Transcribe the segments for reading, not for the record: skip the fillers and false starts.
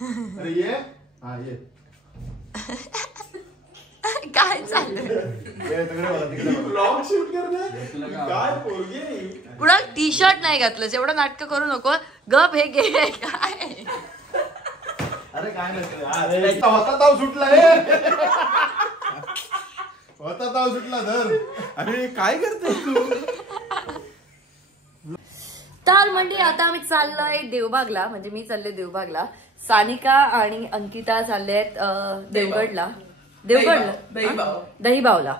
अरे ये हा ये काय चाललंय ब्लॉग शूट करणार काय पोरगी नाही पुढा टी शर्ट नाही घातलं एवढं नाटक करू नको गप हे घे काय अरे काय नसतं होता ताव सुटला होता ताव सुटला धर अरे काय करते तू तर म्हणजे आता आम्ही चाललोय देवबागला म्हणजे मी देवबागला सानिका आणि अंकिता चालले आहेत देवगडला दहीबावला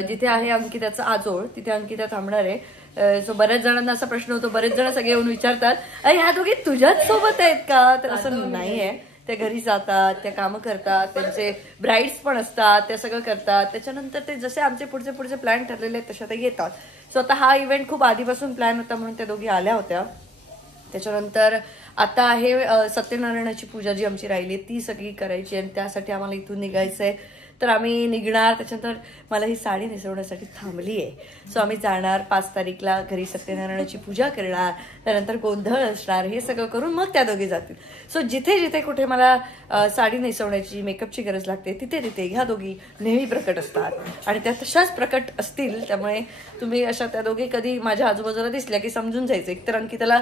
जिथे आहे अंकिताचं आजोळ तिथे अंकिता थांबणार आहे सो बऱ्याच जणांना असा प्रश्न होतो बरेच जण सगळे येऊन विचारतात अरे ह्या दोघी तुझ्याच सोबत आहेत का तर असं नाहीये त्या घरी जातात त्या कामं करतात त्यांचे ब्राईड्स पण असतात त्या सगळं करतात त्याच्यानंतर ते जसे आमचे पुढचे प्लॅन ठरलेले आहेत तशा ते येतात सो आता हा इव्हेंट खूप आधीपासून प्लॅन होता म्हणून त्या दोघी आल्या होत्या त्याच्यानंतर आता आहे सत्यनारायणाची पूजा जी आमची राहिली ती सगळी करायची आणि त्यासाठी आम्हाला इथून निघायचंय तर आम्ही निघणार त्याच्यानंतर मला ही साडी नेसवण्यासाठी थांबली आहे सो आम्ही जाणार 5 तारीखला घरी सत्यनारायणाची पूजा करणार त्यानंतर गोंधळ असणार हे सगळं करून मग त्या दोघी जातील सो जिथे जिथे कुठे मला साडी नेसवण्याची मेकअपची गरज लागते तिथे तिथे ह्या दोघी नेहमी प्रकट असतात आणि त्या तशाच प्रकट असतील त्यामुळे तुम्ही अशा त्या दोघी कधी माझ्या आजूबाजूला दिसल्या की समजून जायचं एकतर अंकिताला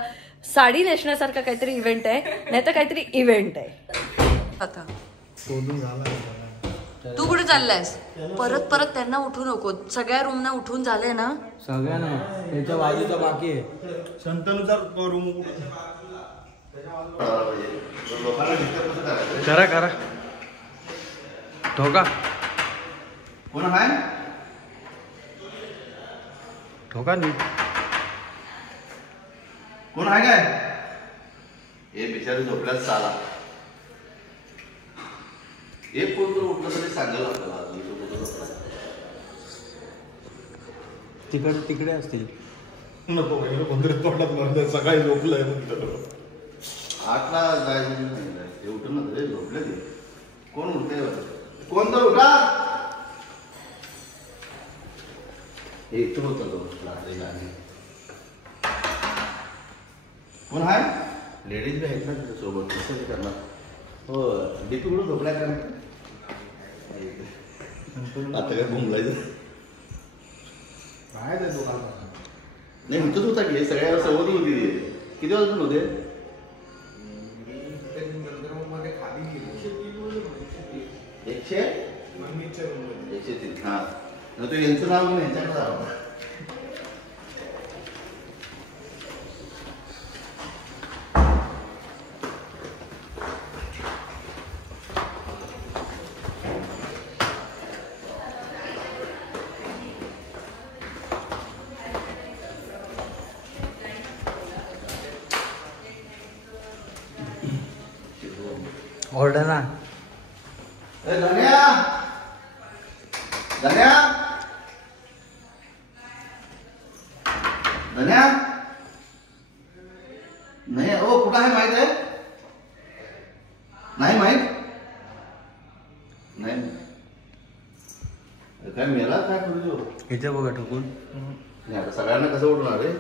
साडी नेसण्यासारखा काहीतरी इव्हेंट आहे नाही तर काहीतरी इव्हेंट आहे आता तू कुठे चाललायस परत त्यांना उठू नको सगळ्या रूमना उठून झाले ना सगळ्यांना त्यांच्या बाजूचा बाकी आहे संतानुसार रूम करा ठोका कोण आहे ठोका नीट कोण आहे काय हे बिचारी झोपल्यात चाला एक कोण तर उठलं तरी सांगायला आपल्याला तिकडे असतील नको कोणतरी तोंडात मारलं सकाळी झोपलंय आठला जायचं नाही ते उठून ना रे झोपले ते कोण उठते कोण तर उठा हे इथं होतं कोण आहे लेडीज बी आहेत ना तिच्या सोबत कसं करणार हो डीपी कुठं झोपलाय का आता काय घुमलायचं काय जायचं नाही इथंच होता की सगळ्या सवत होती किती वाजून होते एकशे 103 हा तू यांचं नाव घेऊन यांच्याकडे जावं ऑर्डर ना धन्या धन्या धन्या नाही ओ कुठं आहे माहित आहे नाही माहित नाही काय मेला काय करू इथे बघा ठोकून नाही आता सगळ्यांना कसं उठणार रे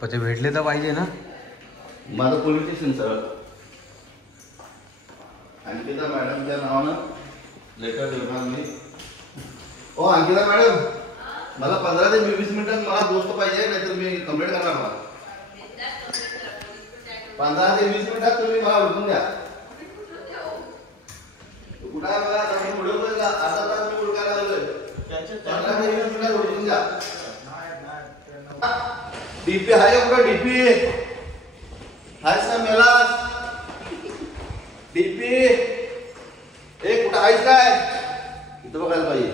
पण ते भेटले तर पाहिजे ना माझं पोलीस स्टेशन सरळ अंकिता मॅडमच्या नावानं लेटर देणार मी ओ अंकिता मॅडम मला 15 ते 20 मिनिटात मला दोस्त पाहिजे नाहीतर मी कंप्लेंट करणार मला 15 ते 20 मिनिटात तुम्ही मला उठून द्या कुठं आहे बघा आता मी उडवतोय का आता तर मी उडकायला आलोय 15 ते 20 मिनिटात उठून द्या डीपी आहे कुठं डीपी हाय सा मेलास डीपी एक कुठं आहेस काय इथं बघायला पाहिजे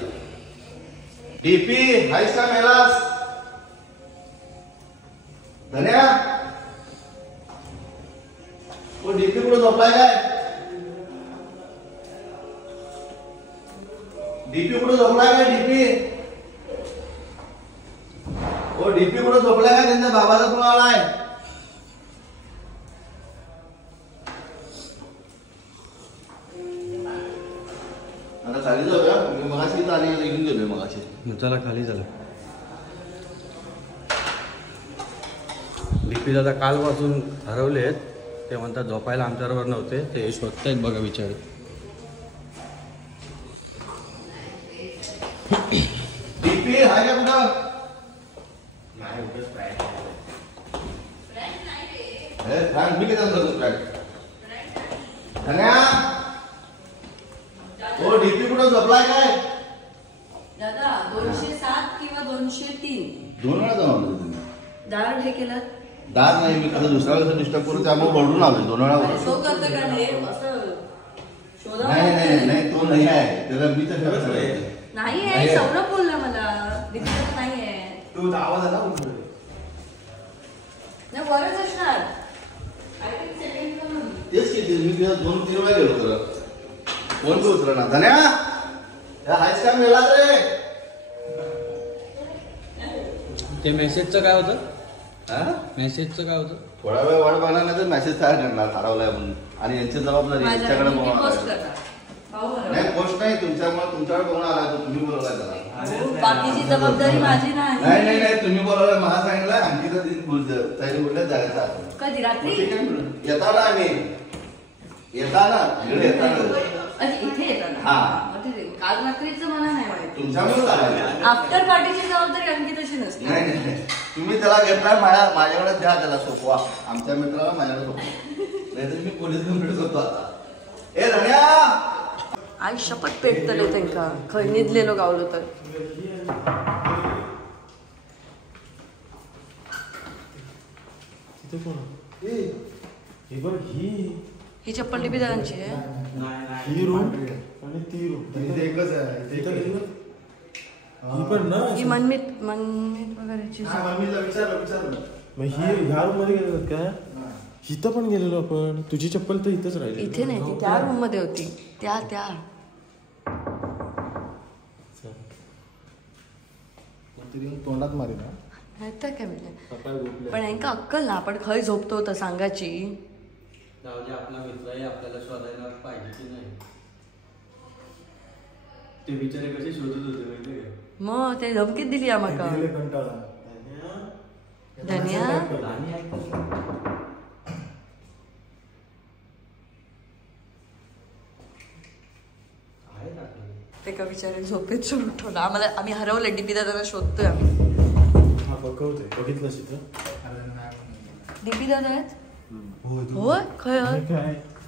डीपी आहेस का मेलास धन्या तो डीपी कुठं झोपलाय काय डीपी कुठं झोपलाय काय डीपी ओ डीपी कुठं झोपलाय काय त्यांच्या बाबाचा फोन आलाय आता खाली जाऊया मी मगाशी इथं आली घेऊन गेलोय मगाशी चला खाली चला डीपीला आता कालपासून हरवले आहेत ते म्हणतात झोपायला आमच्याबरोबर नव्हते, ते शोधतायत बघा विचार. डीपी हाय का कुठं? मी किती हो डीपी कुठं झोपलाय काय? दादा 207 किंवा 203 2 वेळा जाऊन आलो तुम्ही. दार हे केलं दार नाही मी आता दुसऱ्या वेळेस डिस्टर्ब करून त्यामुळे बळून आलोय 2 वेळा बोललो. शो करतं का हे असं शोधा नाही नाही नाही तो नाही आहे त्याला मी तर नाही आहे. सौरभ बोलला मला दिसत नाही आहे. तू आवाज आला कुठे? नाही वरच असणार. I think second floor. तेच किती मी 2-3 वेळा गेलो तर फोन तो उचलला ना. धन्या हायच काम गेला रे. ते मेसेजचं काय होतं? हा मेसेजचं काय होतं? थोडा वेळ वाट बघणार नाही तर मेसेज तयार करणार हरवलाय म्हणून आणि यांची जबाबदारी यांच्याकडे माझ्याकडे पोस्ट बघणार. करता. भाऊ बरोबर. नाही पोस्ट नाही तुमच्यामुळे तुमच्याकडे बघून आला तो तुम्ही बोलवलाय त्याला. बाकीची जबाबदारी माझी नाही. नाही नाही नाही तुम्ही बोलवलाय मला सांगितलं आणखी तर दिन त्याने बोलले जायचं आपण. कधी रात्री ठीक आहे म्हणून. येताना आम्ही येताना इकडे येताना अच्छा इथे येतात. हा. मग ठीक आहे. काल रात्रीचं मला नाही माहिती. तुमच्यामुळे झालं. आफ्टर पार्टीची जबाबदारी आणखी तशी नसते. नाही नाही नाही. तुम्ही त्याला घेतलाय माझ्याकडे द्या त्याला सोपवा आमच्या मित्राला माझ्याकडे सोपवा नाहीतर मी पोलीस कंप्लेंट करतो आता. ए धन्या आई शपथ पेटतले त्यांका खंय निदलेलो गावलो तर. तिथे कोण? हे बघ ही चप्पल टिपी दादांची आहे. ही रूम आणि ती रूम एकच आहे. ही पण ना ही मनमीत वगैरेची. विचारलं मग ही ह्या रूम मध्ये गेलेलो काय? इथं पण गेलेलो आपण. तुझी चप्पल तर इथंच राहिली. इथे नाही ती त्या रूम मध्ये होती. त्या तोंडात मारी ना. नाहीतर काय म्हणजे पण यांका अक्कल ना आपण खंय झोपतो तर सांगायची. जाऊ दे आपला मित्र आहे आपल्याला शोधायला पाहिजे की नाही. ते बिचारे कसे शोधत होते माहिती का? मग ते धमकीत दिली आम्हाला. धन्या ते का विचारे झोपेत उठवलं आम्हाला. आम्ही हरवलं डीपी दादाला शोधतोय आम्ही. हा बघतोय बघितलं तिथं. डीपी दादा आहेत. होय खय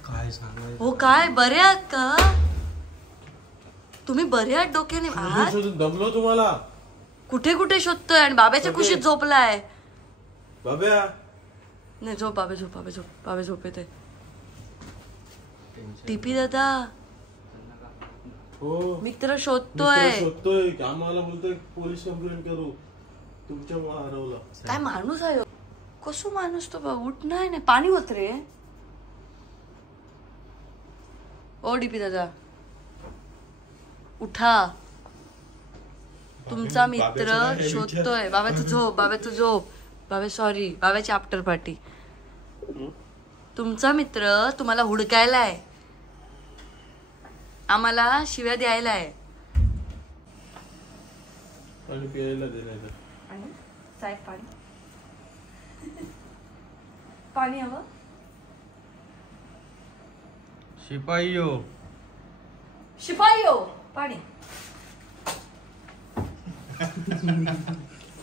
काय सांगायचं? हो काय बरे आहात का तुम्ही? बरे आहात डोक्याने आहात? दमलो तुम्हाला. कुठे कुठे शोधतोय आणि बाब्याच्या कुशीत झोपलाय. बाब्या नाही झोप बाबा झोप बाबा झोप बाबा झोप येते. डीपी दादा हो मित्र शोधतोय. आम्हाला बोलतोय पोलीस कंप्लेंट करू तुमच्यामुळे हरवला. काय माणूस आहे कसो माणूस तो बघ. उठ नाही पाणी होत रे. ओ डीपी दादा उठा. तुमचा मित्र शोधतोय. बाबा तू झोप बाबा तू झोप. बाबा सॉरी बाबाची आफ्टर पार्टी. तुमचा मित्र तुम्हाला हुडकायलाय. आम्हाला शिव्या द्यायलाय. पाणी प्यायला दे नाही तर. साहेब पाणी पाणी हवं. शिपाई हो शिपाई हो पाणी.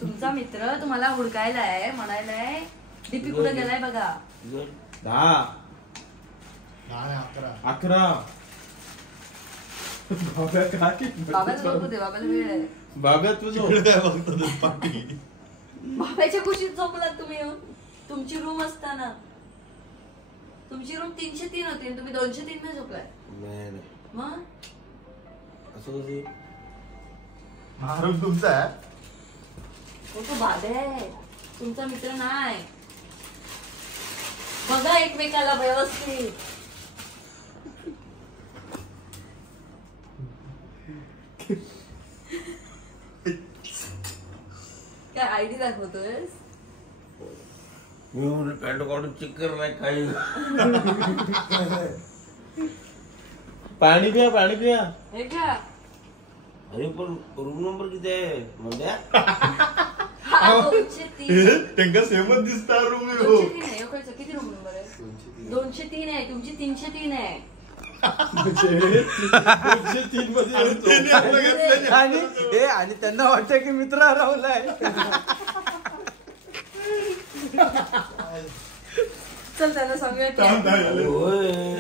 तुमचा मित्र तुम्हाला हुडकायलाय म्हणायलाय. डीपी कुठे गेलाय बघा. 11 बाबा काय बाबाला झोपू दे. बाबाला वेळ आहे. बाबा तुझं काय बघतो बाबाच्या खुशीत झोपलात तुम्ही येऊन. तुमची रूम असताना तुमची रूम 303 होती तुम्ही 203 मध्ये झोपलाय. मग मारून तुमचा आहे. तो बाधे आहे तुमचा मित्र नाही. बघा एकमेकाला व्यवस्थित. काय आयडी दाखवतोयस? मी पॅन्ट काढून चेक कर नाही काही. पाणी पिया पाणी पिया. हे का अरे पण रूम नंबर किती आहे म्हणजे? हा 203. त्यांना सेमच दिसता रूम. किती रूम नंबर आहे? 203 आहे, तुमची 303 आहे. आणि त्यांना वाटतं की मित्र हरवलाय. चल त्यांना सांगूया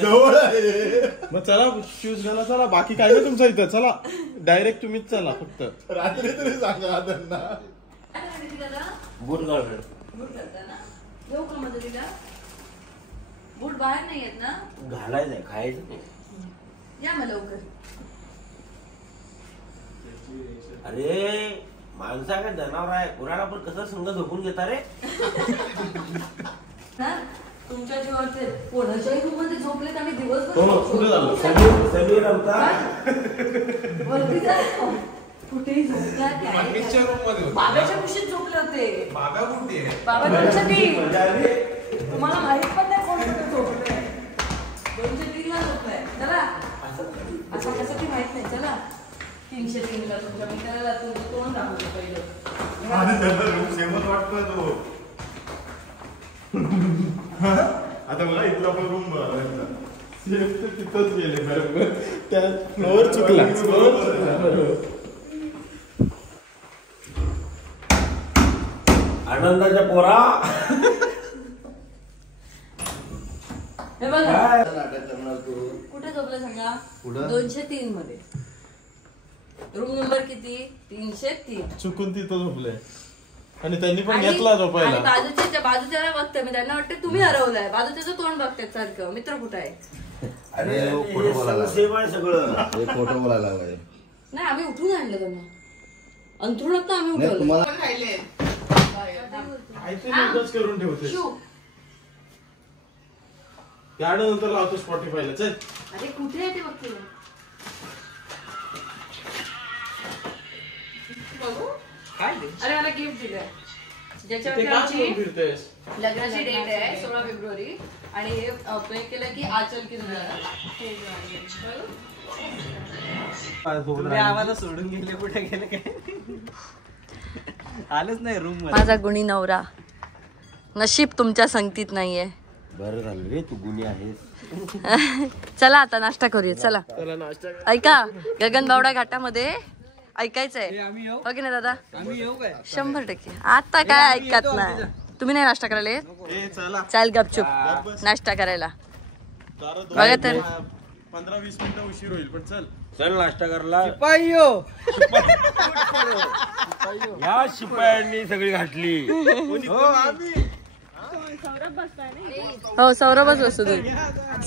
जवळ आहे. मग चला शूज घाला, चला बाकी काय नाही तुमचं इथं. चला डायरेक्ट तुम्हीच चला फक्त. रात्री तरी सांगा त्यांना. बूट घालता ना, येऊ का मदतीला? बूट बाहेर नाही येत ना, घालायचंय खायचं. या मग लवकर. अरे माणसा काय जनावर आहे, कोणाला पण कसं संघ झोपून घेता रे. ना तुमच्या जीवावरचे कोणाच्याही रूम मध्ये झोपलेत आम्ही दिवसभर. कुठे झालं? समीर आमचा वरती जा. कुठेही झोपला काय? बाबाच्या कुशीत झोपले होते. बाबा तुमच्या तुम्हाला माहित पण नाही कोण कुठे झोपले. 203 ला झोपलाय. चला असं कसं की माहित नाही. चला 303 ला तुमच्या मित्राला तुमचं तोंड दाखवलं पहिलं. वाटतोय तो. आता मला इथला पण रूम बघायचा. तिथंच गेले बरोबर. त्या फ्लोअर चुकला. आनंदाच्या पोरा. हे बघा नाटक करणार तू. कुठे झोपलं सांगा? कुठं? 203 मध्ये. रूम नंबर किती? 303. चुकून तिथं झोपले आणि त्यांनी पण आणि घेतला झोपायला. बाजूच्याला बघते मी, त्यांना वाटतं तुम्ही हरवलाय. बाजूच्याचं तोंड बघतात सारखं. मित्र कुठं आहे? अरे खोटं बोलायला. सेम आहे सगळं. हे खोटं बोलायला लागलाय. नाही आम्ही उठून आणलं त्यांना. अंथरुणात आम्ही नाही उठवलं. तुम्हाला काहीतरी नोटच करून ठेवते. शिव, त्यानंतर लावतो स्पॉटीफायला. चल अरे कुठे आहे ते बघते. बघू. अरे मला गिफ्ट दिलंय ज्याच्यावरती आमची फिरतेस. लग्नाची डेट आहे 16 फेब्रुवारी आणि हे पे केलं की आचल की तुम्ही आम्हाला सोडून गेले, कुठे गेले काय आलंच नाही रूम मध्ये. माझा गुणी नवरा. नशीब तुमच्या संगतीत नाहीये. बरं झालं रे तू गुन्हे आहेस. चला आता नाश्ता करूया. चला चला नाश्ता. ऐका, गगनबावडा घाटामध्ये ऐकायचंय. आम्ही येऊ, हो की नाही दादा? आम्ही येऊ काय? 100%. आता काय ऐकत नाही. तुम्ही नाही नाश्ता करायला येत? चला चाल गपचूप नाश्ता करायला. बघा तर 15-20 मिनिटं उशीर होईल पण चल. चल नाश्ता करायला. शिपाईयो, या शिपायांनी सगळी घातली. हो आम्ही हो सौरभच बसतो तू.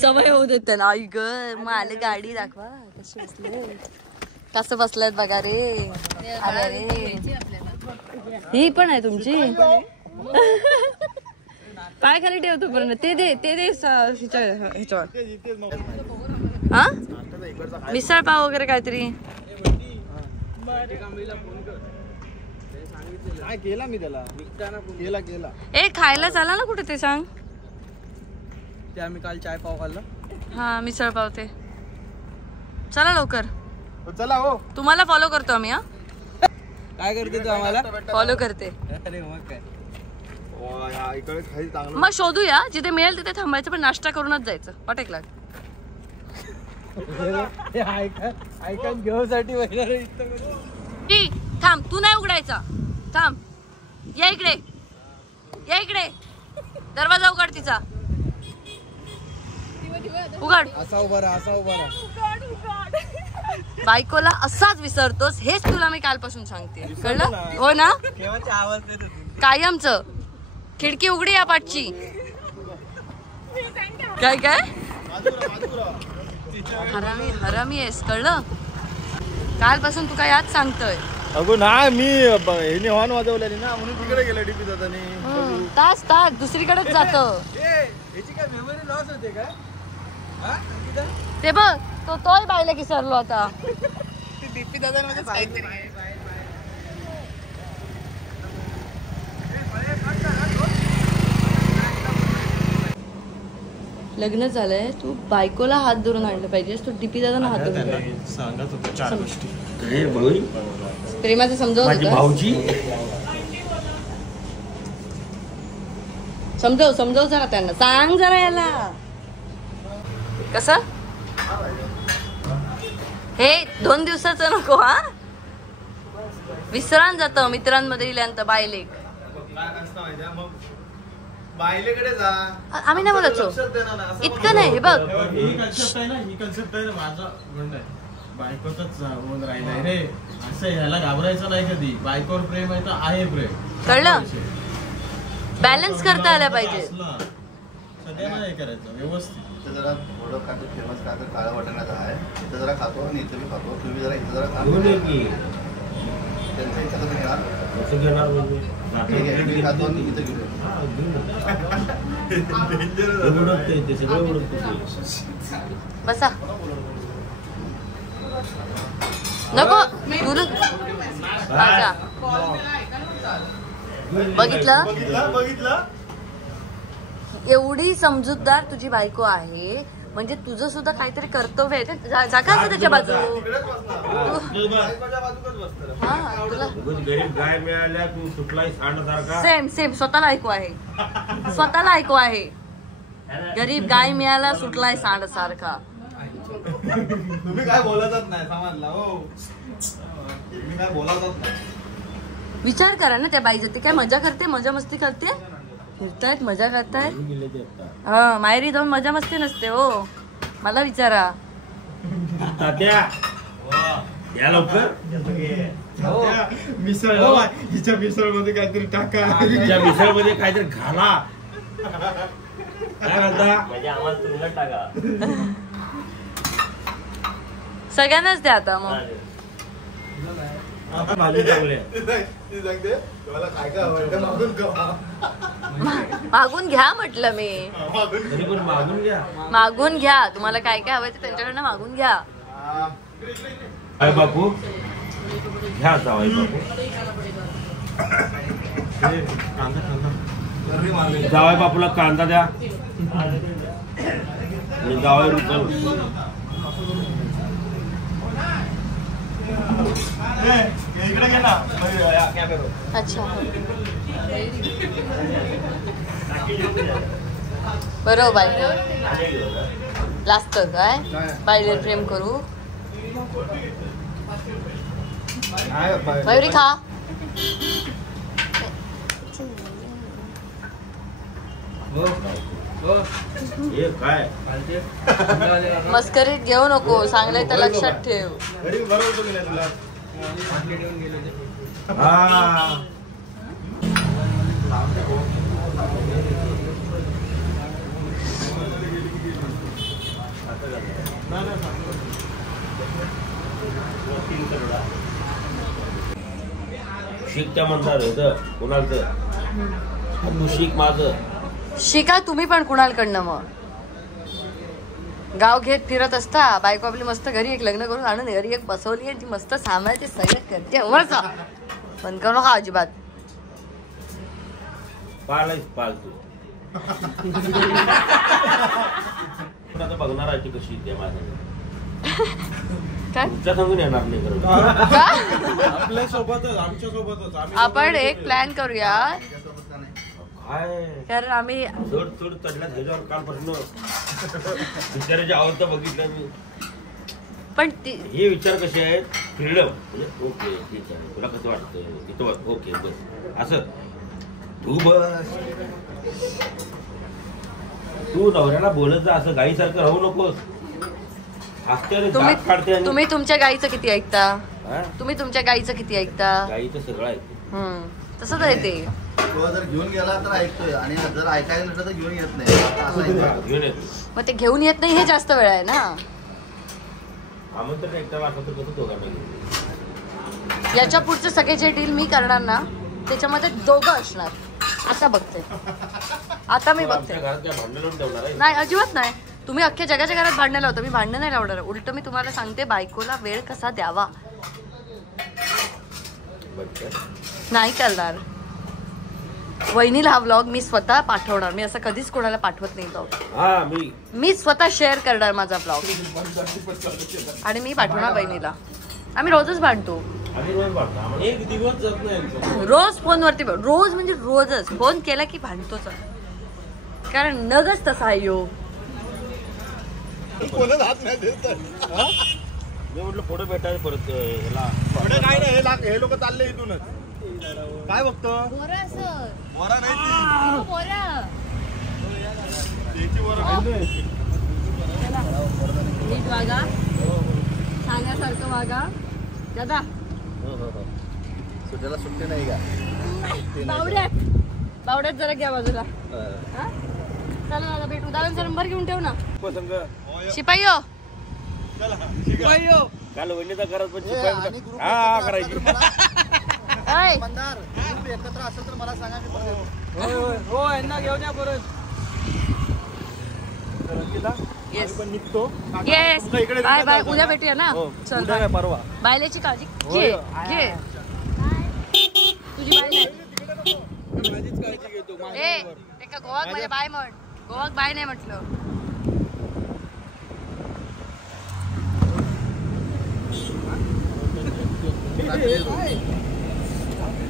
सवय होऊ देत त्यांना. आई ग मला गाडी दाखवा कशी बसले. कसं बसल्यात बघा रे. अरे ही पण आहे तुमची. पाय खाली ठेवतो पर्यंत ते दे ह्याच्यावर. हा मिसळ पाव वगैरे काहीतरी. काय केला मी त्याला केला ए खायला चाला ना कुठे ते सांग. ते आम्ही काल चाय पाव खाल्ला. हा मिसळ पाव ते. चला लवकर. चला हो. तुम्हाला फॉलो करतो आम्ही. हा काय करते तू आम्हाला? फॉलो करते. अरे मग काय, इकडे खाली चांगलं. मग शोधूया जिथे मिळेल तिथे थांबायचं, पण नाश्ता करूनच जायचं. वाटेकला ऐकून घेऊसाठी वगैरे थांब. तू नाही उघडायचा. थांब. या इकडे, या इकडे. दरवाजा उघड तिचा. उघड. असा उभा राहा. बायकोला असाच विसरतोस, हेच तुला मी कालपासून सांगते. कळलं? हो ना? केव्हाची आवाज देत होती. कायमचं. खिडकी उघडी या पाठची. काय काय हरामी आहेस. कळलं? कालपासून तू काय आज सांगतोय. अगो नाही मी हे हॉर्न वाजवलेली ना म्हणून तिकडे गेला डीपी जातानी. तास दुसरीकडेच जात. याची काय मेमरी लॉस होते का? ते बघ तोय बायला की सरलो आता. डीपी दादा काहीतरी लग्न झालंय, तू बायकोला हात धरून आणलं पाहिजेस. तू डीपी दादा हात धरून सांगत होतो 4 गोष्टी. प्रेमाचं समजवत भाऊजी समजव जरा त्यांना. सांग जरा याला. कसं हे 2 दिवसाचं नको हा विसरान जातं मित्रांमध्ये गेल्यानंतर बायलेक बायलेकडे जा आम्ही नाही बोलायचो इतकं नाही हे बघ ही कन्सेप्ट आहे ना माझं म्हणणं आहे बायकोच होऊन राहिलाय रे असं ह्याला घाबरायचं नाही कधी बायकोवर प्रेम आहे तर आहे प्रेम कळलं बॅलन्स करता आला पाहिजे सगळ्यांना हे करायचं व्यवस्थित इथं जरा थोडं खातो फेमस खातो काळा वाटाण्याचा आहे इथं जरा खातो आणि इथं मी खातो तुम्ही जरा इथं जरा खातो त्यांचं इथं कसं घेणार ठीक आहे मी खातो आणि इथं घेऊन बसा नको तुला माझा बघितलं एवढी समजूतदार तुझी बायको आहे म्हणजे तुझं सुद्धा काहीतरी कर्तव्य आहे जागा त्याच्या बाजू हा तुला गरीब गाय मिळाल्या तू सुटलाय सांडसारखा सेम स्वतःला ऐकू आहे गरीब गाय मिळाला सुटलाय सांड सारखा तुम्ही काय बोलतच नाही समजला हो तुम्ही काय बोलतच नाही विचार करा ना त्या बाईचं ती काय मजा करते मजा मस्ती करते फिरतायत मजा करतायत हा माहेरी जाऊन मजा मस्ती नसते हो मला विचारा तात्या या लवकर मिसळ हिच्या मिसळ मध्ये काहीतरी टाका त्या मिसळ मध्ये काहीतरी घाला काय म्हणता म्हणजे आम्हाला तुला टाका सगळ्यांनाच द्या आता मग भाजी चांगली मागून घ्या म्हटलं मी तरी पण मागून घ्या मागून घ्या तुम्हाला काय काय हवंय ते त्यांच्याकडनं मागून घ्या काय बापू घ्या जावाई बापू जावाई बापूला कांदा द्या जावाई रुपये इकडे घे ना अच्छा बरोबर बायको लास्ट काय बायले प्रेम करू मयुरी खा हे काय मस्करीत घेऊ नको सांगलंय तर लक्षात ठेव हा शिकत्या म्हणणार कोणाचं तू शिक माझं शिका तुम्ही पण कुणालकडनं मग गाव घेत फिरत असता बायको आपली मस्त घरी एक लग्न करून आणून घरी एक बसवली आणि ती मस्त सांभाळते सगळं करते वरचा पण करू नका अजिबात पाल तू आता बघणार आहे कशी त्या माझ्या काय तुमच्या सांगून येणार नाही करून आपल्या सोबतच आमच्या सोबतच आपण एक प्लॅन करूया काय कारण आम्ही थोड चढल्यात ह्याच्यावर कालपासून बिचाराची अवस्था बघितलं मी पण ती हे विचार कसे आहेत फ्रीडम म्हणजे ओके ठीक आहे तुला कसं वाटतं तिथं ओके बस असं तू बस तू नवऱ्याला बोलत जा असं गाईसारखं राहू नकोस हसते आणि दात काढते आणि तुम्ही तुमच्या गाईचं किती ऐकता हा? तुम्ही तुमच्या गाईचं किती ऐकता गाईचं सगळं आहे तसंच आहे ते तो जर घेऊन गेला तर ऐकतोय आणि जर ऐकायला नसलं तर घेऊन येत नाही असं आहे. घेऊन येतो मग ते घेऊन येत नाही हे जास्त वेळ आहे ना आमंत्रण एकटा वाटलं तर कसं दोघांना घेऊन याच्या पुढचे सगळे जे डील मी करणार ना त्याच्यामध्ये दोघं असणार आता बघते आता मी बघते आमच्या घरात काय भांडण लावून ठेवणार आहे नाही अजिबात नाही तुम्ही अख्ख्या जगाच्या घरात भांडणं लावता मी भांडणं नाही लावणार उलट मी तुम्हाला सांगते बायकोला वेळ कसा द्यावा नाही करणार वहिनीला हा व्लॉग मी स्वतः पाठवणार मी असं कधीच कोणाला पाठवत नाही ब्लॉग हा मी स्वतः शेअर करणार माझा ब्लॉग आणि मी पाठवणार बहिणीला आम्ही रोजच भांडतो आम्ही रोज भांडतो आम्हाला एक दिवस जात नाही रोज फोनवरती रोज म्हणजे रोजच फोन केला की भांडतोच कारण नगच तसा आहे यो कोणच हात नाही देत. मी म्हटलं पुढे भेटायचं परत ह्याला. पुढे काय नाही, हे लोक चालले इथूनच. काय बघतो बोरा सर, बोरा नाही बोरा त्याची बोरा नाही. नीट वागा, सांगासारखं वागा दादा. सुट्याला सुट्टी नाही का? बावड्यात जरा घ्या बाजूला. चला दादा भेटू. दादांचा नंबर घेऊन ठेव ना. शिपाई हो, शिपाई हो. काल वहिनीचा करत पण शिपाई हा करायची. एकत्र असेल तर मला सांगा, मी हो यांना घेऊन या परत. येस पण निघतो. Yes, bye bye. उद्या भेटूया ना. चल उद्या काय परवा. बायलेची काळजी घे घे. तुझी बाय नाही. माझीच काळजी घेतो. ए एका गोवाक माझ्या बाय म्हण. गोवाक बाय नाही म्हटलं.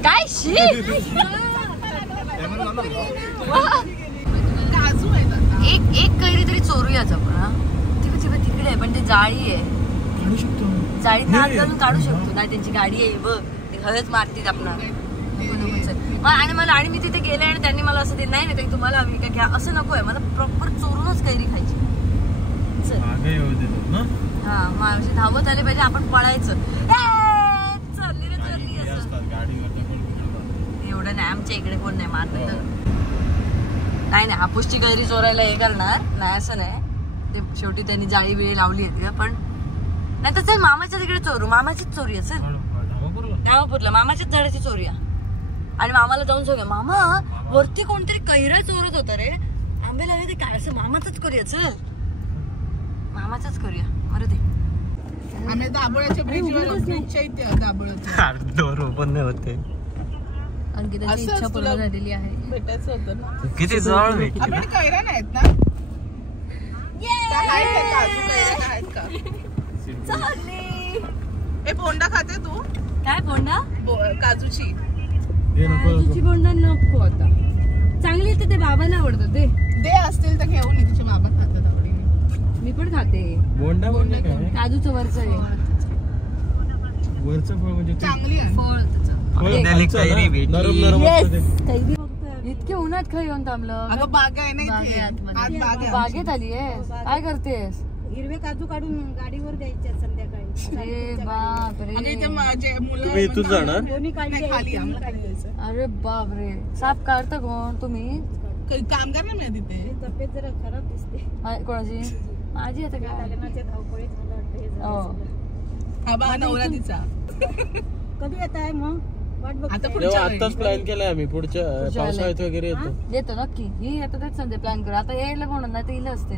काय शी एक कैरी तरी चोरूयाच आपण. हा तिकडे आहे पण ते जाळी आहे. जाळीत हात घालून काढू शकतो. नाही त्यांची गाडी आहे बघ, ते हळद मारतील आपणाला. आणि मी तिथे गेले आणि त्यांनी मला असं दिलं, नाही ताई तुम्हाला हवी का घ्या, असं नको आहे मला. प्रॉपर चोरूनच कैरी खायची. हा माझी धावत आले पाहिजे, आपण पळायचं. चालली रे चालली असं. एवढं नाही आमच्या इकडे कोण नाही मारलं. नाही हापूसची कैरी चोरायला हे करणार नाही असं नाही. ते शेवटी त्यांनी जाळी बिळी लावली आहे पण नाही तर चल मामाच्या तिकडे चोरू. मामाचीच चोरी आहे. चल धामापूरला मामाच्याच झाडाची चोरी आहे. आणि मामाला जाऊन सांगा, मामा वरती कोणतरी कैरा चोरत होता रे, आंबे लावे ते काय असं. मामाचंच करूया. चल मामाचंच करूया. बरं ते आम्ही दाबोळ्याच्या ब्रिजवर ब्रिजच्या इथे दाबोळ्याच्या डोर ओपन नाही होते. अंकिताची इच्छा पूर्ण झालेली आहे. भेटायचं होतं ना. किती जवळ भेटली. आपण कैरा नाहीत ना. ए बोंडा खाते तू? काय बोंडा? काजूची. काजूची बोंडा नको आता. चांगली ते बाबांना आवडतं ते. दे असतील तर घेऊन ये. तुझ्या बाबा खातात आवडीने. मी पण खाते. बोंडा बोंडा काय काजूचं वरचं आहे. वरचं फळ म्हणजे चांगली आहे. फळ इतके उन्हात खाई येऊन थांबलं. अगं बाग आहे ना इथे. आज बाग आहे. बागेत आली आहेस. काय करतेस? हिरवे काजू काढून गाडीवर द्यायचे संध्याकाळी. अरे बापरे. आणि इथे माझे मुलं तुम्ही इथून जाणार? दोन्ही काढले. नाही, खाली आम्हाला खाली जायचं. अरे बापरे. साप काढतं कोण? तुम्ही? कामगार नाही मिळत इथे. तब्येत जरा खराब दिसते. कोणाची? माझी आता काय. लग्नाच्या धावपळीत मला वाटतं हे झालं सगळं. हा बा नवरा तिचा. कधी येत आहे मग? वाट आता बघते. पुढच्या आताच प्लॅन केलाय आम्ही. पुढच्या पावसाळ्यात वगैरे येतो. येतो नक्की. ही आता तेच सांगते प्लॅन करू. आता यायला कोण नाही तर येलं असते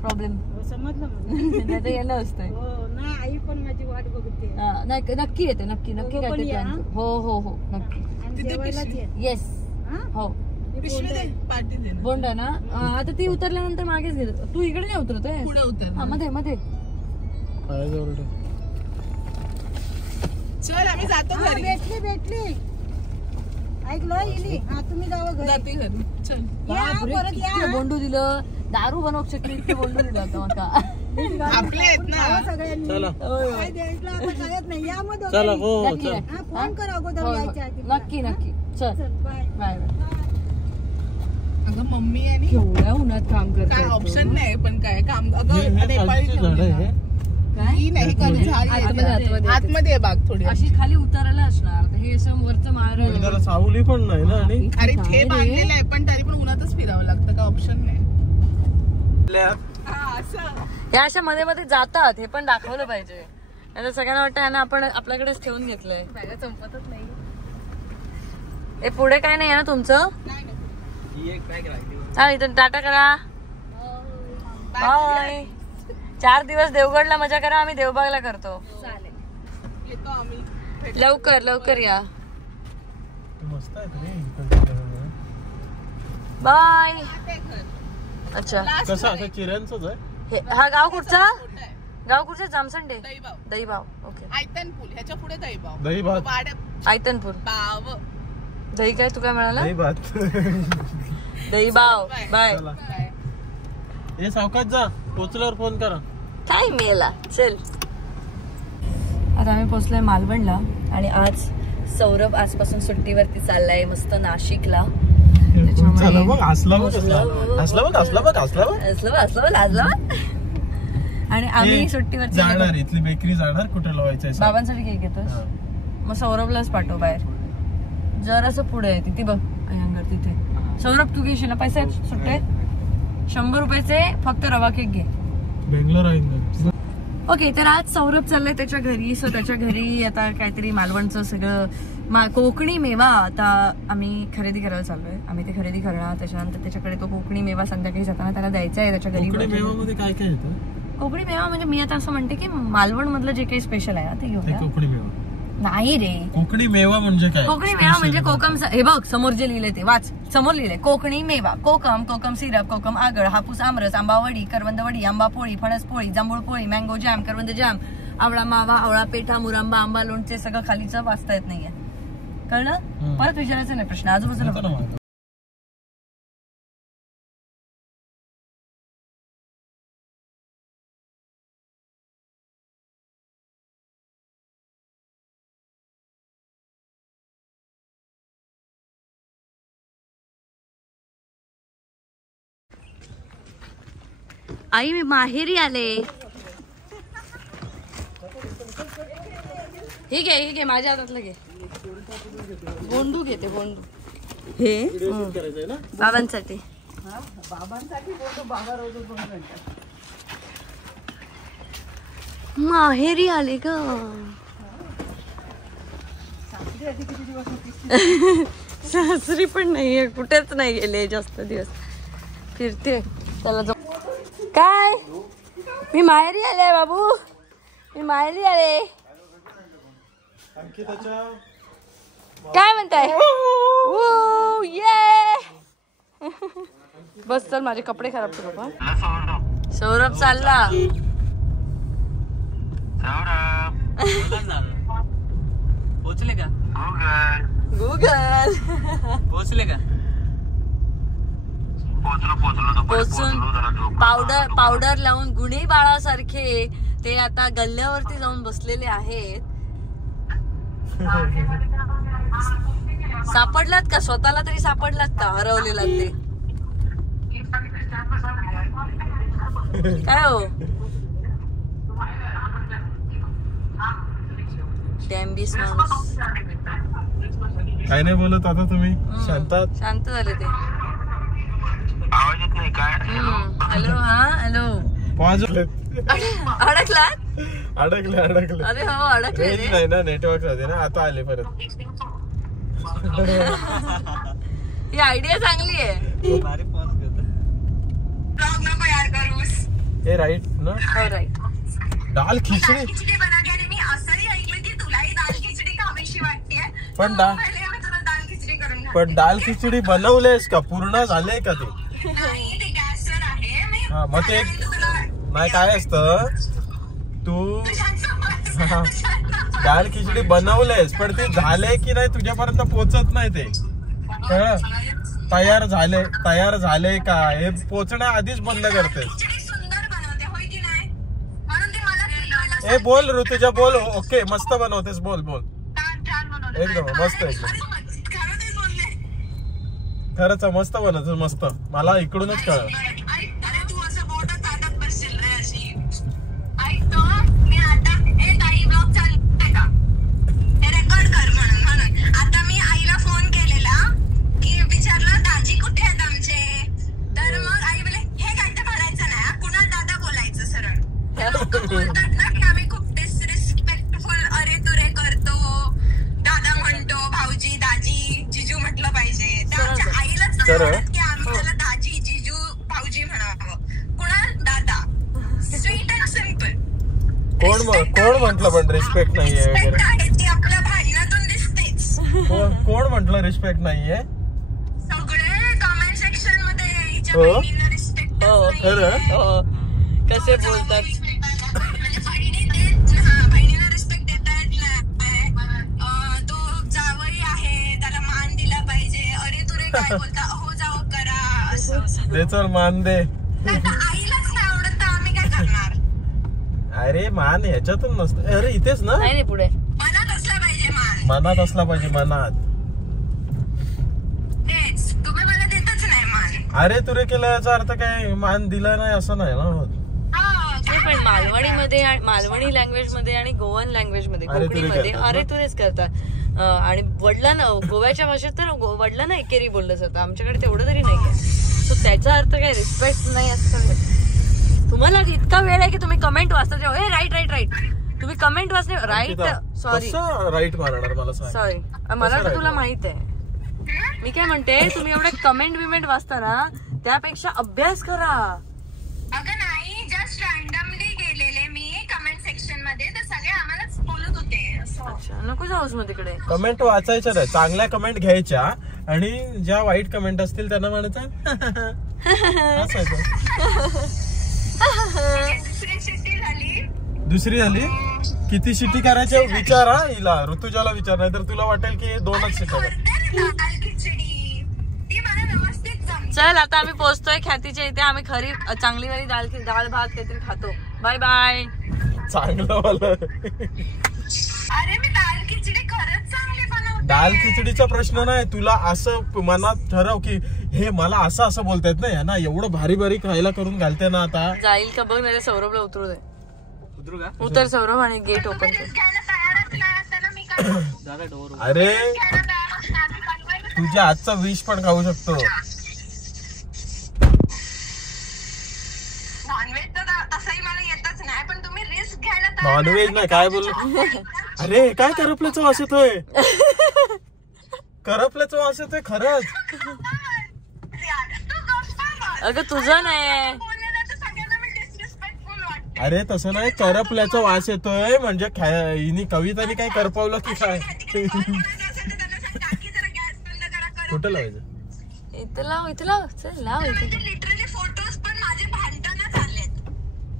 प्रॉब्लेम. हो, समजलं मला. नाही तर येलं असतंय. हो ना, आई पण माझी वाट बघते. नाही नक्की येते. नक्की नक्की काय ते प्लॅन. हो हो हो नक्की. आणि तिथे जेवायलाच पिशवी. ये. येस. हा? हो पिशवी दे. पार्टी दे ना. बोंड आहे ना. आता ती उतरल्यानंतर मागेच गेलं. तू इकडे नाही उतरतोय. पुढे उतर. हा मध्ये मध्ये. चल आम्ही जातो हा, घरी. भेटली. ऐकलं इली. हा तुम्ही जावं घरी. जाते घरी. चल. या, बापरे, परत किती या. बोंडू दिलं. दारू बनवू शकली इतके बोंडू दिलं आता मला. आपले आहेत ना. जावं सगळ्यांनी. चला काय द्यायचं आता कळत नाही. या मग दोघे. चला. हो नक्की चल. हा, फोन कर अगोदर हो, यायच्या आधी. नक्की नक्की. चल चल बाय. Bye bye. अगं मम्मी आणि केवढ्या उन्हात काम काय करतात. ऑप्शन नाही पण काय काम. अगं हे नेपाळी काजूचे झाड आहे ठेवली हे? ना. ही नाही का झाडी आहे. आतमध्ये. आतमध्ये आहे बाग थोडी. अशी खाली उतरायला असणार. आता हे असं वरचं मार. त्याला सावली पण नाही ना. आणि अरे ते बांधलेलं आहे पण तरी पण उन्हातच फिरावं लागतं. का ऑप्शन नाही. हा, असं. या अशा मध्ये मध्ये जातात. हे पण दाखवलं पाहिजे. आता सगळ्यांना वाटतं ह्यानं आपण आपल्याकडेच ठेवून घेतलंय. संपतच नाही. हे पुढे काय नाही आहे ना तुमचं? नाही, नाही. हा इथं टाटा करा. बाय. 4 दिवस देवगडला मजा करा. आम्ही देवबागला करतो. येतो आम्ही. लवकर लवकर या. मस्त आहे. बाय. अच्छा कसं असं चिऱ्यांचंच आहे. हा गाव कुठचा? मोठं आहे. गाव कुठचा? जामसंडे. दहीबाव. दहीबाव. ओके. आयतनपूल ह्याच्या पुढे दहीबाव. दही भात. आयतनपूर. बाव. दही काय तू काय म्हणाला? दही भात. दहीबाव. बाय. चला. हे सावकाश जा. पोचल्यावर फोन करा. काय मेला. चल आता आम्ही पोचलोय मालवणला आणि आज सौरभ आजपासून सुट्टीवरती चाललाय मस्त नाशिकला. आणि आम्ही सुट्टीवरती जाणार इथली बेकरी जाणार. कुठे लावायचंय बाबांसाठी केक घेतोस. मग सौरभलाच पाठव बाहेर. जर असं पुढे आहे तिथे बघ अंगार तिथे. सौरभ तू घेशील ना पैसे सुट्टे 100 रुपयाचे फक्त रवा केक घे. बेंगलोर. ओके तर आज सौरभ चाललाय त्याच्या घरी. सो त्याच्या घरी आता काहीतरी मालवणचं सगळं कोकणी मेवा आता आम्ही खरेदी करायला चाललोय. आम्ही ते खरेदी करणार. त्याच्यानंतर त्याच्याकडे तो कोकणी मेवा संध्याकाळी जाताना त्याला द्यायचा आहे त्याच्या घरी. कोकणी मेवामध्ये काय काय येतं? कोकणी मेवा म्हणजे मी आता असं म्हणते की मालवण मधलं जे काही स्पेशल आहे ना ते घेऊया. कोकणी मेवा नाही रे. कोकणी मेवा म्हणजे काय? कोकणी मेवा म्हणजे कोकम. हे बघ समोर जे लिहिले ते वाच. समोर लिहिले कोकणी मेवा. कोकम, कोकम सिरप, कोकम आगळ, हापूस आमरस, आंबावडी, करवंद वडी, आंबा पोळी, फणस पोळी, जांभूळ पोळी, मँगो जॅम, करवंद जॅम, आवळा मावा, आवळा पेठा, मुरंबा, आंबा लोणचे सगळं खालीचं वाचता येत नाहीये. कळलं? परत विचारायचं नाही प्रश्न. आजूबाजूला आई मी माहेरी आले. हे घे माझ्या हातातलं घे. बोंडू घेते बोंडू. हे बाबांसाठी. माहेरी आले ग. सासरी पण नाहीये. कुठेच नाही गेले जास्त दिवस. फिरते त्याला काय. मी माहेरी आले बाबू. मी माहेरी आले. काय म्हणताय. बस चल माझे कपडे खराब करू पण. सौरभ चालला. पोचले का? गुगल पोचले का? पोचून पावडर लावून गुणी बाळासारखे ते आता गल्ल्यावरती जाऊन बसलेले आहेत. सापडलात का? स्वतःला तरी सापडलात का? हरवलेला ते काय हो. डॅम्बिस माणूस. काय नाही बोलत आता तुम्ही. शांत झाले ते. आवाज येत नाही काय. हॅलो. हा हॅलो. अडकले. अरे हो अडकले नाही ना. नेटवर्क राहते ना. आता आले परत. ही आयडिया चांगली आहे. हे राईट ना. हो राईट. दाल खिचडी. पण दाल खिचडी बनवलेस का? पूर्ण झाले का ते? हा मग ते नाही काय असतं. तू दाल खिचडी बनवलेस पण ते झाले की नाही तुझ्यापर्यंत पोचत नाही ते. तयार झाले का हे पोचण्या आधीच बंद करते. ए बोल ऋतुजा बोल. ओके मस्त बनवतेस. बोल एकदम मस्त. खरंच मस्त बनवतेस. मस्त. मला इकडूनच कळलं. आम्ही खूप डिसरिस्पेक्टफुल अरे तुरे करतो. दादा म्हणतो. भाऊजी दाजी जिजू म्हटलं पाहिजे. आमच्या आईलाच नाही आवडत की आम्ही त्याला दाजी जिजू भाऊजी म्हणावं. कुणाल दादा. Sweet and simple. कोण म्हटलं पण रिस्पेक्ट नाहीये वगैरे. ती आपल्या भांडणातून दिसतेच. कोण म्हटलं रिस्पेक्ट नाहीये? सगळे कमेंट सेक्शन मध्ये हिच्या बहिणीला रिस्पेक्ट खरं कसे बोलतात. बहिणीला रिस्पेक्ट देता येत नाही. तो जावई आहे त्याला मान दिला पाहिजे. अरे तुरे काय बोलता. अहो जाओ करा असं. दे चल मान दे. आईलाच नाही आवडत. आम्ही अरे मान ह्याच्यातून नसतं. अरे इथेच ना. नाही पुढे मनात असला पाहिजे मान. मनात असला पाहिजे. मनात. तेच तुम्ही मला देतच नाही मान. अरे तुरे केलं याचा अर्थ काय मान दिला नाही असं नाही ना. पण मालवणीमध्ये मालवणी लँग्वेज मध्ये आणि गोवन लँग्वेज मध्ये कोकणीमध्ये अरे तुरेच करतात. आणि वडिलांना गोव्याच्या भाषेत तर वडिलांना एकेरी बोललं जातं. आमच्याकडे तेवढं तरी नाहीये. सो त्याचा अर्थ काय रिस्पेक्ट नाही असं. तुम्हाला इतका वेळ आहे की तुम्ही कमेंट वाचता. राईट राईट राईट तुम्ही कमेंट वाचले. राईट सॉरी राईट मारणार मला सॉरी मला तर तुला माहित आहे. मी काय म्हणते तुम्ही एवढे कमेंट विमेंट वाचता ना त्यापेक्षा अभ्यास करा. अगं नाही जस्ट रॅन्डमली गेलेले मी कमेंट सेक्शन मध्ये तर सगळे आम्हालाच बोलत होते. अच्छा नको जाऊस मग तिकडे. कमेंट वाचायच्या नाही. चांगल्या कमेंट घ्यायच्या आणि ज्या वाईट कमेंट असतील त्यांना म्हणायचं दुसरी झाली. किती शिटी करायच्या विचारा हिला. ऋतुजाला विचार नाही तर तुला वाटेल की 2च शिट्या. चल आता आम्ही पोहोचतोय ख्यातीच्या इथे. आम्ही खरी चांगली वाली दाल भात काहीतरी खातो. Bye bye. चांगलं वाला. अरे मी दाल खिचडी खरंच चांगली बनवते. दाल खिचडीचा प्रश्न नाही. तुला असं मनात ठरव की हे मला असं बोलता येत नाही ना. एवढं भारी भारी खायला करून घालते ना आता. जाईल का बघ नाही सौरभला उतरू दे. उतरू का? उतर सौरभ आणि गेट ओपन कर. अरे तुझ्या आजचा विष पण खाऊ शकतो. नॉनव्हेज तर तसंही मला येतच नाही पण तुम्ही रिस्क घ्यायला नॉनव्हेज नाही काय बोललो. अरे काय करपल्याचा वास येतोय. करपल्याचा वास येतोय खरंच. अगं तुझं नाही. अरे तसं नाही. करपल्याचा वास येतोय म्हणजे हिनी कवितानी काय करपवलं की काय. कुठं लावायचं. इथं लाव चल लाव इथे. लिटरली फोटोज पण माझे भांडणच आलेत.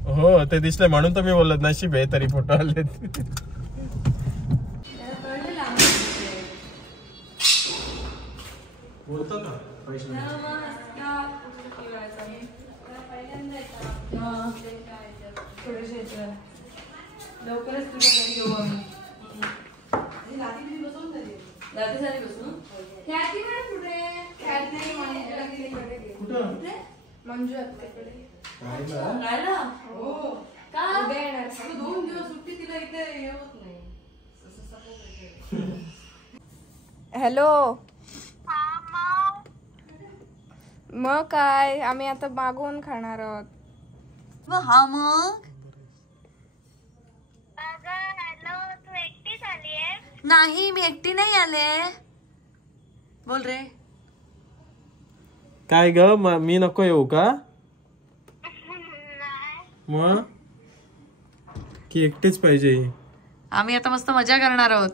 हो ते दिसलंय म्हणून तर मी बोलत नशीब आहे तरी फोटो आले. बोलतो का पैसे लवकरच तुझ्या घरी येऊ आम्ही. रात्री झाली बसून ख्याती कुठे. मंजू आत्याकडे. राहिला हो का 2 दिवस सुट्टी तिला इथे येत नाही. हॅलो. मग काय आम्ही आता मागवून खाणार आहोत. हा मग तू एकटीच आलीये. नाही मी एकटी नाही आले. बोल रे. काय ग मी नको येऊ का. मग की एकटेच पाहिजे. आम्ही आता मस्त मजा करणार आहोत.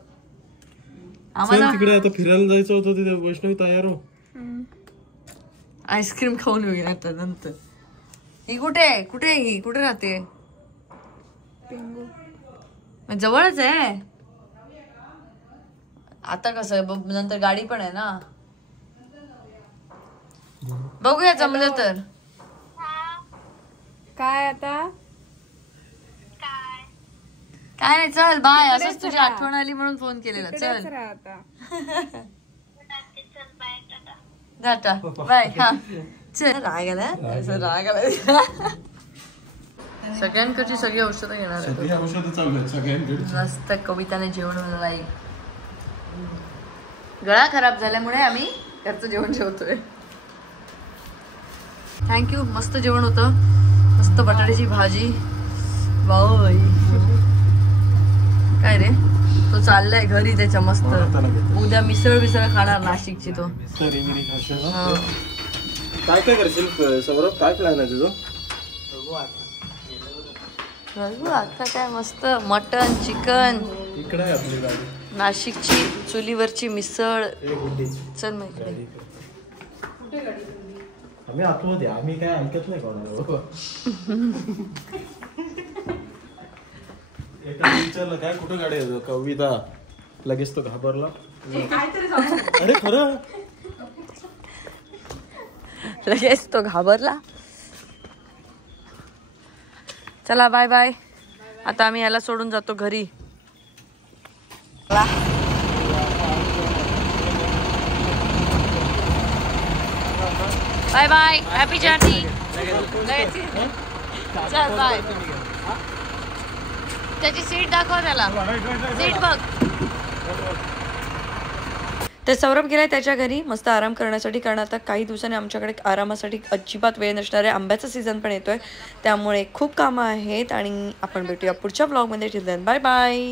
आम्हाला तिकडे आता फिरायला जायचं होतं तिथे. वैष्णवी तयार हो. आईस्क्रीम खाऊन येऊ आता नंतर. ही कुठे राहते. जवळच आहे. आता कसं नंतर गाडी पण आहे ना. बघूया जमलं तर. काय आता काय नाही चल बाय. असंच तुझी आठवण आली म्हणून फोन केलेला. चल टाटा बाय. हा चल. राग आला. सगळ्यांकडची सगळी औषधं घेणार मस्त. कविताने जेवण बनवलं. गळा खराब झाल्यामुळे आम्ही घरचं जेवण जेवतोय. थँक्यू. मस्त जेवण होतं. मस्त बटाट्याची भाजी. वाव बाई. काय रे तो चाललाय घरी त्याच्या मस्त. उद्या मिसळ खाणार नाशिकची तो. काय करशील सौरभ. काय प्लॅन आहे तुझं. बघू आता काय मस्त मटन चिकन. इकडे आहे आपली गाडी. नाशिकची चुलीवरची मिसळ. चल मग इकडे. आम्ही आठवत आम्ही काय ऐकत नाही कोणाला. एका विचारलं काय कुठं गाडी आहे कविता लगेच तो घाबरला. अरे खरं लगेच तो घाबरला. चला बाय बाय. आता आम्ही याला सोडून जातो घरी. Bye bye, happy journey. चल बाय. त्याची सीट दाखव त्याला, सीट बघ. तर सौरभ गेलाय त्याच्या घरी मस्त आराम करण्यासाठी, कारण आता काही दिवसांनी आमच्याकडे आरामासाठी अजिबात वेळ नसणार आहे. आंब्याचा सीझन पण येतोय, त्यामुळे खूप कामं आहेत. आणि आपण भेटूया पुढच्या ब्लॉगमध्ये. Till then bye bye.